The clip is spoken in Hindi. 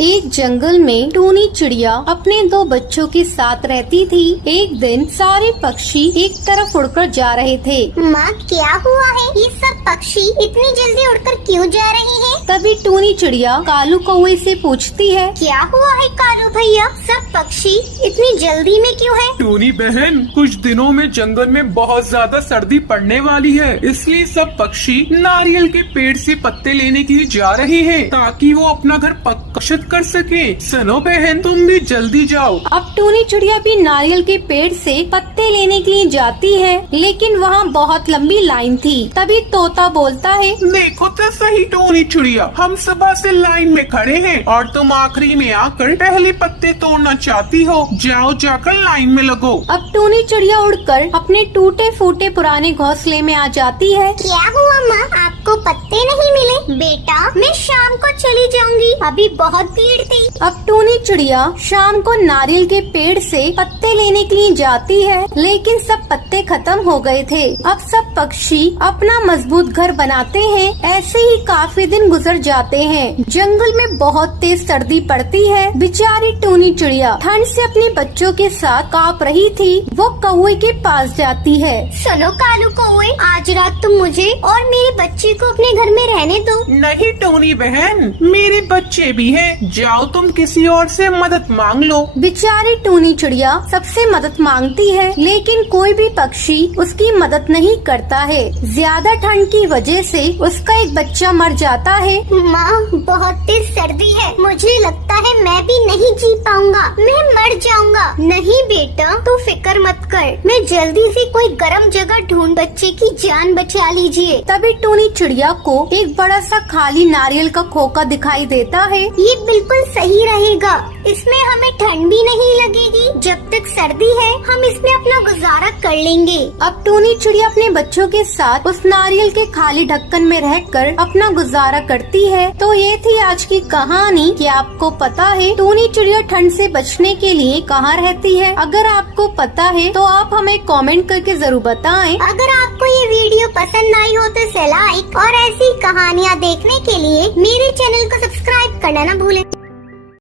एक जंगल में टूनी चिड़िया अपने दो बच्चों के साथ रहती थी। एक दिन सारे पक्षी एक तरफ उड़कर जा रहे थे। माँ, क्या हुआ है? ये सब पक्षी इतनी जल्दी उड़कर क्यों जा रहे हैं? तभी टूनी चिड़िया कालू कौवे से पूछती है, क्या हुआ है कालू भैया? सब पक्षी इतनी जल्दी में क्यों है? टूनी बहन, कुछ दिनों में जंगल में बहुत ज्यादा सर्दी पड़ने वाली है, इसलिए सब पक्षी नारियल के पेड़ से पत्ते लेने के लिए जा रहे हैं ताकि वो अपना घर पक्का कर सके। सुनो बहन, तुम भी जल्दी जाओ। अब टूनी चिड़िया भी नारियल के पेड़ से पत्ते लेने के लिए जाती है, लेकिन वहाँ बहुत लंबी लाइन थी। तभी तोता बोलता है, देखो तो सही टूनी चिड़िया, हम सुबह से लाइन में खड़े हैं और तुम आखिरी में आकर पहले पत्ते तोड़ना चाहती हो। जाओ, जाकर लाइन में लगो। अब टूनी चिड़िया उड़कर अपने टूटे फूटे पुराने घोंसले में आ जाती है। क्या हुआ माँ, आपको पत्ते नहीं मिले? बेटा, मैं शाम को चली जाऊंगी, अभी बहुत भीड़ थी। अब टूनी चिड़िया शाम को नारियल के पेड़ से पत्ते लेने के लिए जाती है, लेकिन सब पत्ते खत्म हो गए थे। अब सब पक्षी अपना मजबूत घर बनाते हैं। ऐसे ही काफी दिन गुजर जाते हैं। जंगल में बहुत तेज सर्दी पड़ती है। बेचारी टूनी चिड़िया ठंड से अपने बच्चों के साथ कांप रही थी। वो कौवे के पास जाती है। सुनो कालू कौवे, आज रात तुम मुझे और मेरे बच्चे को अपने घर में रहने दो। नहीं टूनी बहन, मेरे बच्चे भी हैं। जाओ, तुम किसी और से मदद मांग लो। बेचारी टूनी चिड़िया सबसे मदद मांगती है, लेकिन कोई भी पक्षी उसकी मदद नहीं करता है। ज्यादा ठंड की वजह से उसका एक बच्चा मर जाता है। माँ, बहुत तेज सर्दी है, मुझे लगता है मैं भी नहीं जी पाऊंगा, मैं मर जाऊंगा। नहीं बेटा, तू फिक्र मत कर, मैं जल्दी से कोई गर्म जगह ढूंढ बच्चे की जान बचा लीजिए। तभी टूनी चिड़िया को एक बड़ा सा खाली नारियल का खोखा दिखाई देता है। ये बिल्कुल सही रहेगा, इसमें हमें ठंड भी नहीं लगेगी। जब तक सर्दी है हम इसमें अपना गुजारा कर लेंगे। अब टूनी चिड़िया अपने बच्चों के साथ उस नारियल के खाली ढक्कन में रहकर अपना गुजारा करती है। तो ये थी आज की कहानी। क्या आपको पता है टूनी चिड़िया ठंड से बचने के लिए कहाँ रहती है? अगर आपको पता है तो आप हमें कमेंट करके जरूर बताएं। अगर आपको ये वीडियो पसंद आई हो तो इसे लाइक और ऐसी कहानियाँ देखने के लिए मेरे चैनल को सब्सक्राइब करना न भूलें।